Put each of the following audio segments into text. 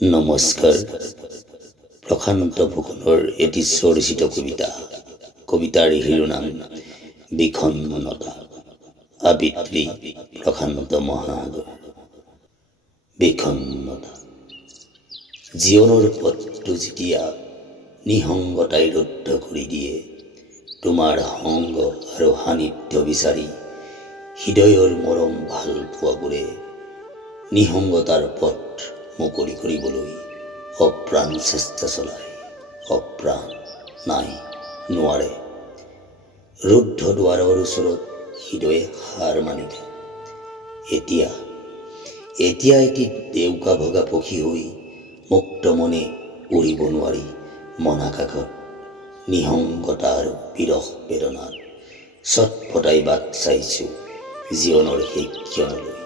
নমস্কাৰ প্ৰশান্ত ফুকনৰ এটি স্বৰচিত কবিতা। কবিতাৰ শিৰোনাম বিষণ্ণতা আবৃত্তি প্ৰশান্ত মহাসাগৰ। বিষণ্ণতা জীৱনৰ পথটো যেতিয়া নিসংগতাই ৰুদ্ধ কৰি দিয়ে, তোমাৰ সংগ আৰু সান্নিধ্য বিচাৰি হৃদয়ৰ মৰম ভালো পোৱাবোৰে নিসংগতাৰ পথ মুকলি কৰিবলৈ অপ্ৰাণ চেষ্টা চলায় অপ্ৰাণ নাই নোৱাৰে। ৰুদ্ধ দুৱাৰৰ ওচৰত হৃদয়ে হাৰ মানিলে। এতিয়া এতিয়া এটি ডেউকা ভগা পক্ষী হৈ মুক্ত মনে উৰিব নোৱাৰি মনাকাশত। নিসংগতা আৰু বিৰহ বেদনাত চটফটাই বাট চাইছোঁ জীৱনৰ সেই ক্ষণলৈ।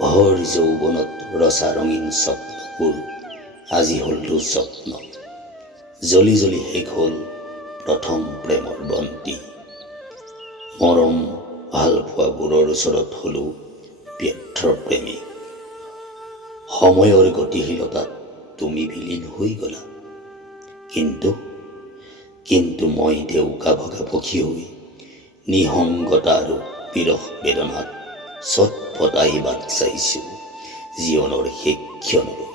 ভৰ যৌৱনত ৰচা ৰঙীন স্বপ্নবোৰ আজি হ'ল দুঃস্বপ্ন জ্বলি জ্বলি শেষ হ'ল প্ৰথম প্ৰেমৰ বন্তি। মৰম ভাল পোৱাবোৰৰ ওচৰত হ'লো ব্যৰ্থ প্ৰেমী। সময়ৰ গতিশীলতাত তুমি বিলীন হৈ গ'লা। কিন্তু কিন্তু মই ডেউকা ভগা পক্ষী হৈ নিসংগতা আৰু বিৰহ বেদনাত চটফটাই বাট চাইছোঁ জীৱনৰ শেষ ক্ষণলৈ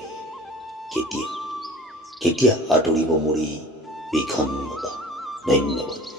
কেতিয়া কেতিয়া আঁতৰিব মৰি বিষণ্ণতা ধন্যবাদ।